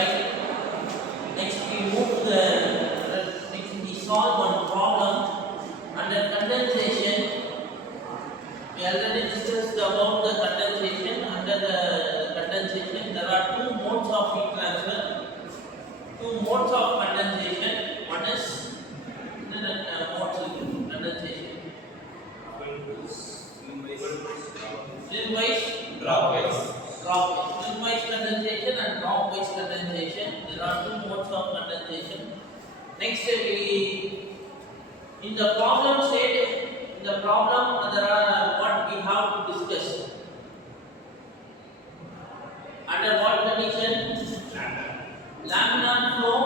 right? Next we move to the next we solve one problem under condensation. We already discussed about the condensation. Under the condensation, there are two modes of heat transfer, two modes of condensation. One is modes of condensation. Film-wise, film-wise condensation and drop-wise condensation. There are two modes of condensation. Next, in the problem state, in the problem, there are what we have to discuss. Under what condition? Laminar flow,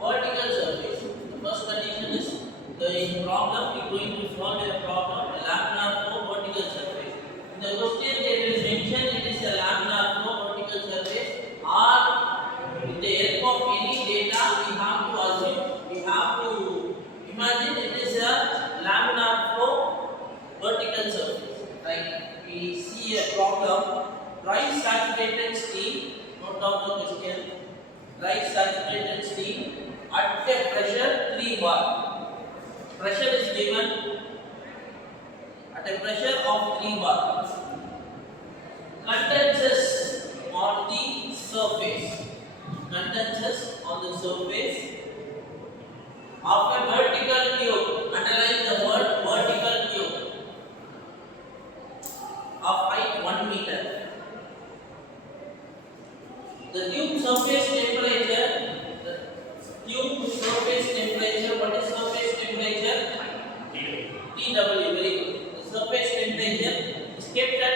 vertical surface. The first condition is the problem. We are going to solve a problem. Laminar flow, vertical surface. In the question, they will mention it is a laminar flow, vertical surface, or with the help of any data, we have to assume, we have to imagine it is a laminar flow, vertical surface. Right? We see a problem. Dry saturated steam. Note down the question. Dry saturated steam at a pressure 3 bar. Pressure is given at a pressure of 3 bar. Condenses on the surface. Condenses on the surface of a vertical tube. Underline the word vertical tube of height 1 meter. The tube surface temperature, what is surface temperature? TW, very good. The surface temperature is kept at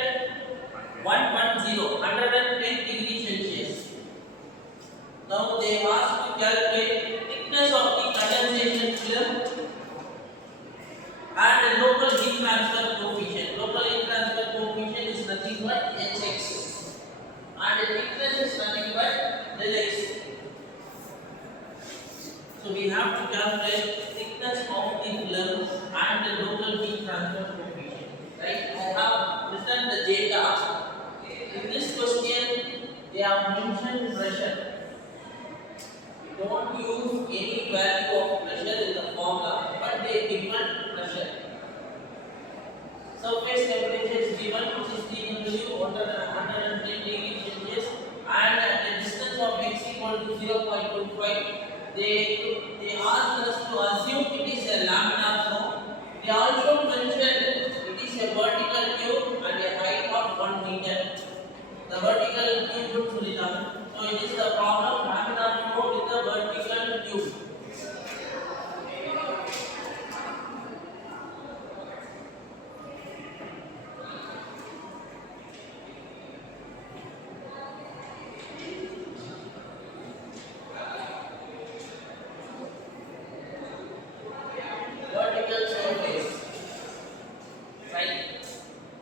110 degrees Celsius. Now they ask to calculate thickness of the condensation film and the local heat transfer coefficient. Local heat transfer coefficient is nothing but Hx. And the thickness is nothing but del x. So we have to calculate thickness of the film and the local heat transfer coefficient. Right? I have written the data. In this question, they have mentioned pressure. We don't use any value of pressure in the formula, but they given pressure. Surface temperature is given, which is TW 110 degrees Celsius, and the distance of x equal to 0.25. They asked us to assume it is a laminar flow. They also mentioned it is a vertical tube and a height of 1 meter. The vertical tube would be done. So it is the problem laminar flow with the vertical tube.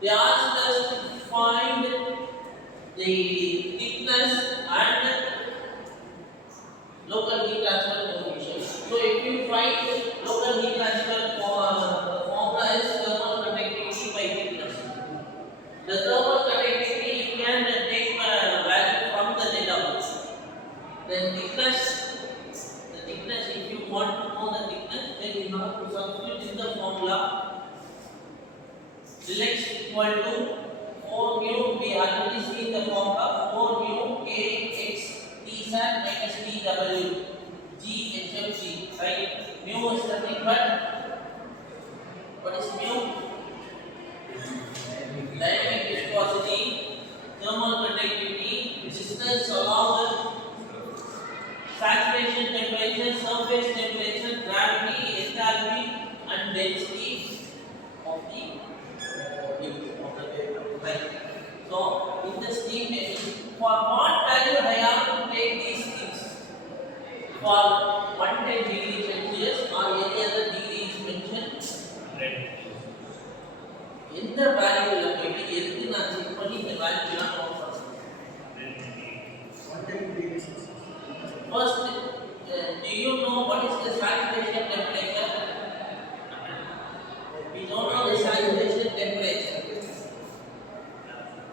They asked us to find the thickness and local heat transfer coefficient. So if you find local heat transfer formula is thermal conductivity by thickness. The thermal conductivity you can take value from the data. Then thickness, if you want to know the thickness, then you have to substitute in the formula. Del x equal to 4 mu, we already see the formula 4 mu kx t sat minus tw g hfg, right? Mu is nothing but what is mu? Dynamic viscosity, thermal conductivity, distance along the saturation temperature, surface temperature, gravity, enthalpy, and density of the right. So in the steam machine, for what value I have to take these things? For 110 degrees Celsius or any other degree is mentioned. In the value, maybe the value first, do you know what is the saturation temperature? We don't know the saturation temperature.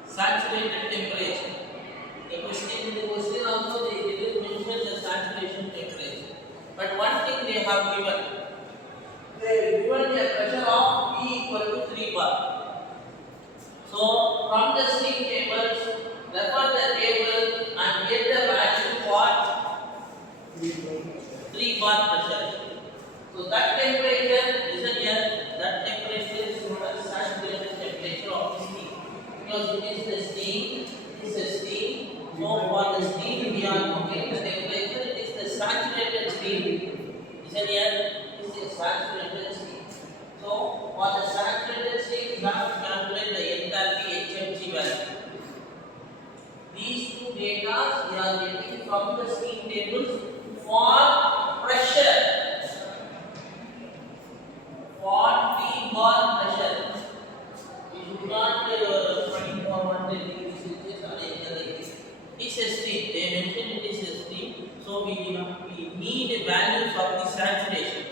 Saturated temperature. The question also they didn't mention But one thing they have given, they have given a pressure of P equal to 3 bar. So from the steam tables, refer the table and get the value for 3 bar pressure. So that temperature, listen here, that temperature is known as saturated temperature of the steam. Because it is the steam, it is the steam. So for the steam, we are looking the temperature, it is the saturated steam. Listen here, this is saturated steam. So for the saturated steam, we have to calculate the enthalpy HFG value. These two data we are getting from the steam tables for pressure. For P bar pressure, we should not find for 110 degrees Celsius or any other thing. It's a steam. They mentioned it is a steam. So we need values of the saturation,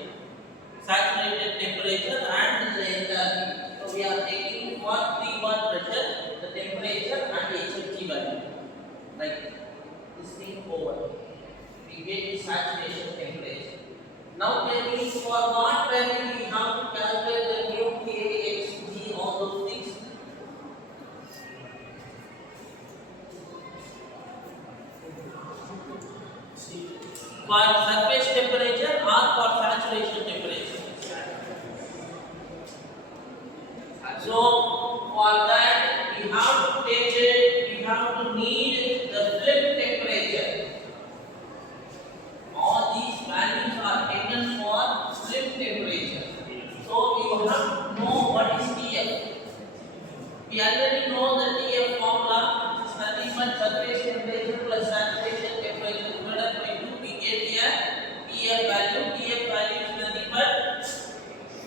saturated temperature and the enthalpy. So we are taking for 3 bar pressure, the temperature and the HFG value. Like this thing over. We get the saturation temperature. Now tell me for what value we have to calculate the mu, K, X, G, all those things. For surface temperature or for saturation temperature. So for that we have to take it, we have to need the flip temperature. All these values are taken for flip temperature. So you have to know what is TF. We already know the TF formula is nothing but surface temperature plus saturation temperature divided by 2. We get here TF value. TF value is nothing but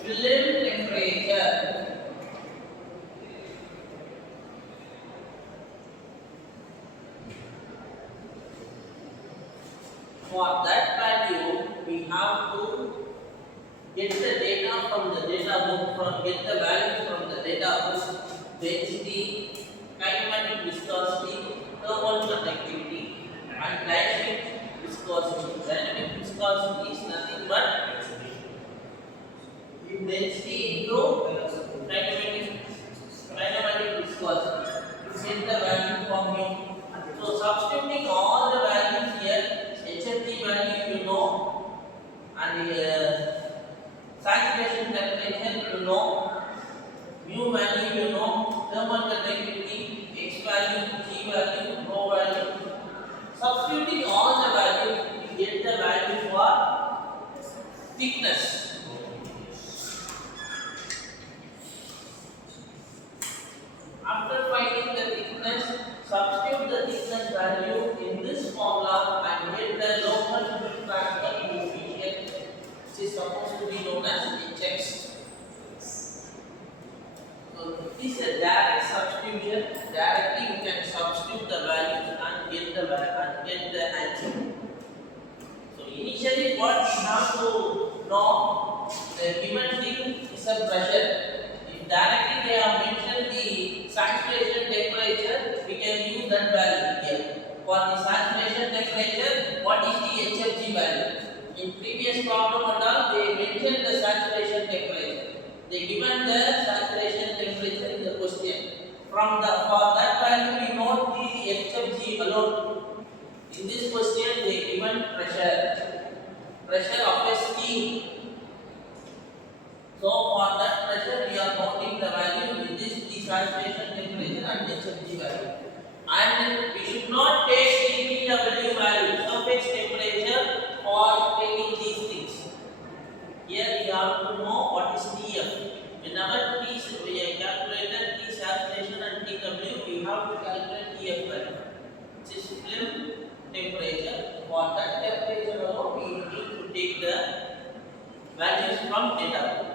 film temperature. For that value, we have to get the data from the data book, get the value from the data book. Density, kinematic viscosity, thermal conductivity, and dynamic viscosity. Dynamic viscosity is nothing but density into kinematic viscosity. Set the value for me. So substituting all the values here, HFG value you know, and saturation temperature you know, mu value you know, thermal conductivity, X value, G value, rho value. Substituting all the values, we get the value for thickness. After finding the thickness, substitute the thickness value in this formula and get the local fill factor coefficient, which is supposed to be known as Hx. So this is a direct substitution. Directly you can substitute the values and get the answer. So initially what we have to know, the given thing is a pressure. If directly they have mentioned the saturation temperature, we can use that value here. For the saturation temperature, what is the HFG value? In previous problem and all, they mentioned the saturation temperature. They given the saturation temperature in the question. For that value, we note the HFG alone. In this question, they given pressure of a steam. So for that pressure, we are counting the value which is the saturation temperature and HFG value. And we should not take the PW value, surface temperature, for taking these things. Here we have to know what is TF. Whenever we have calculated T saturation and TW, we have to calculate TF value, which is film temperature. For that temperature alone, we need to take the values from data.